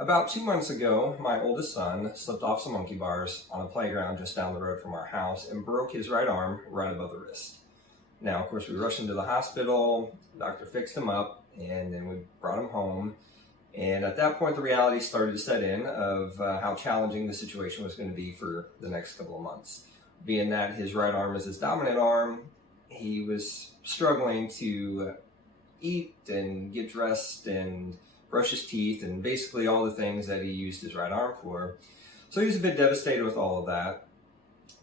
About 2 months ago, my oldest son slipped off some monkey bars on a playground just down the road from our house and broke his right arm right above the wrist. Now, of course, we rushed him to the hospital, the doctor fixed him up, and then we brought him home. And at that point, the reality started to set in of how challenging the situation was going to be for the next couple of months. Being that his right arm is his dominant arm, he was struggling to eat and get dressed and brush his teeth and basically all the things that he used his right arm for. So he was a bit devastated with all of that.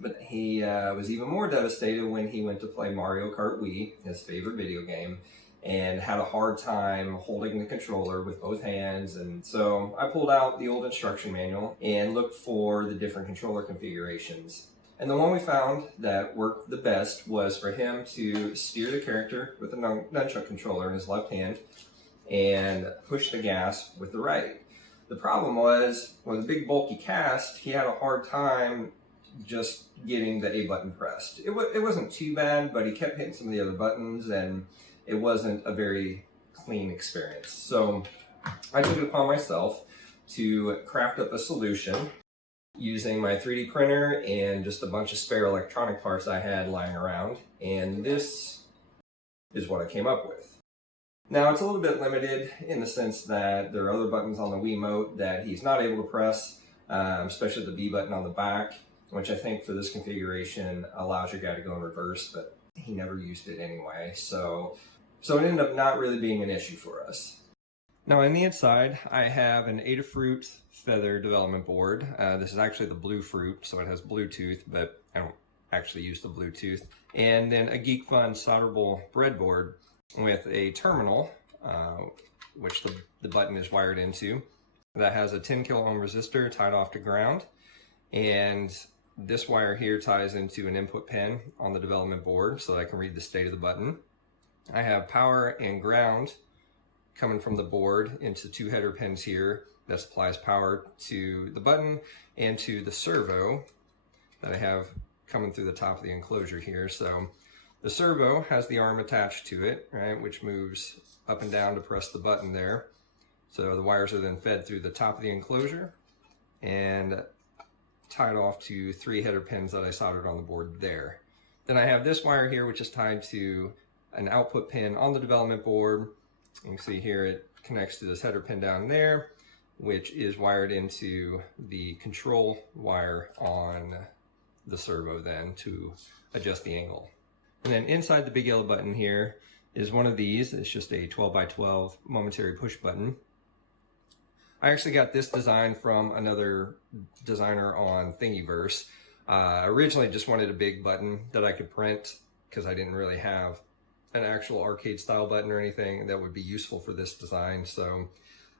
But he was even more devastated when he went to play Mario Kart Wii, his favorite video game, and had a hard time holding the controller with both hands. And so I pulled out the old instruction manual and looked for the different controller configurations. And the one we found that worked the best was for him to steer the character with a nunchuck controller in his left hand and push the gas with the right. The problem was, with a big bulky cast, he had a hard time just getting the A button pressed. It wasn't too bad, but he kept hitting some of the other buttons and it wasn't a very clean experience. So I took it upon myself to craft up a solution using my 3D printer and just a bunch of spare electronic parts I had lying around. And this is what I came up with. Now, it's a little bit limited in the sense that there are other buttons on the Wiimote that he's not able to press, especially the B button on the back, which I think for this configuration allows your guy to go in reverse, but he never used it anyway. So it ended up not really being an issue for us. Now, on the inside, I have an Adafruit Feather development board. This is actually the Blue Fruit, so it has Bluetooth, but I don't actually use the Bluetooth. And then a Geek Fun solderable breadboard with a terminal, which the button is wired into, that has a 10 kilo ohm resistor tied off to ground. And this wire here ties into an input pin on the development board so that I can read the state of the button. I have power and ground coming from the board into two header pins here that supplies power to the button and to the servo that I have coming through the top of the enclosure here. So the servo has the arm attached to it, right, which moves up and down to press the button there. So the wires are then fed through the top of the enclosure and tied off to three header pins that I soldered on the board there. Then I have this wire here, which is tied to an output pin on the development board. You can see here it connects to this header pin down there, which is wired into the control wire on the servo then to adjust the angle. And then inside the big yellow button here is one of these. It's just a 12 by 12 momentary push button. I actually got this design from another designer on Thingiverse. Originally just wanted a big button that I could print because I didn't really have an actual arcade style button or anything that would be useful for this design. So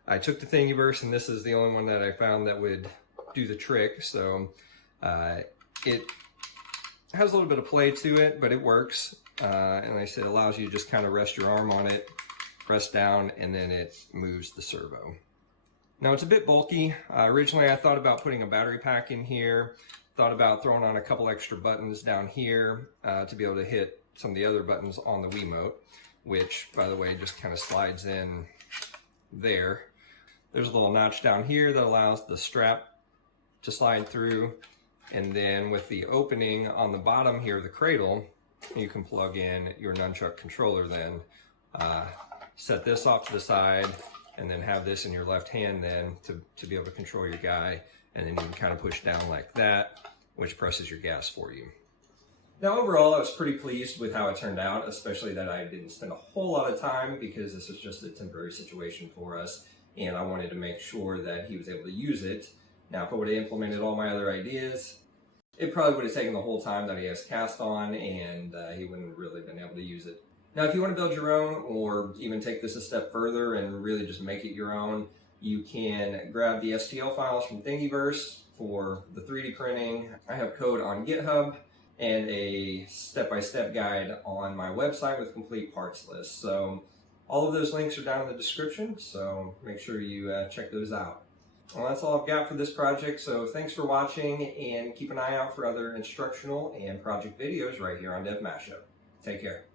I took to Thingiverse, and this is the only one that I found that would do the trick. So it has a little bit of play to it, but it works. And like I said, it allows you to just kind of rest your arm on it, press down, and then it moves the servo. Now, it's a bit bulky. Originally, I thought about putting a battery pack in here, thought about throwing on a couple extra buttons down here to be able to hit some of the other buttons on the Wiimote, which, by the way, just kind of slides in there. There's a little notch down here that allows the strap to slide through, and then with the opening on the bottom here of the cradle, you can plug in your nunchuck controller then. Set this off to the side, and then have this in your left hand then to be able to control your guy, and then you can kind of push down like that, which presses your gas for you. Now, overall, I was pretty pleased with how it turned out, especially that I didn't spend a whole lot of time because this was just a temporary situation for us, and I wanted to make sure that he was able to use it. Now, if I would have implemented all my other ideas, it probably would have taken the whole time that he has cast on, and he wouldn't have really been able to use it. Now, if you want to build your own, or even take this a step further and really just make it your own, you can grab the STL files from Thingiverse for the 3D printing. I have code on GitHub and a step-by-step guide on my website with complete parts list. So all of those links are down in the description, so make sure you check those out. Well, that's all I've got for this project, so thanks for watching, and keep an eye out for other instructional and project videos right here on Dev Mashup. Take care.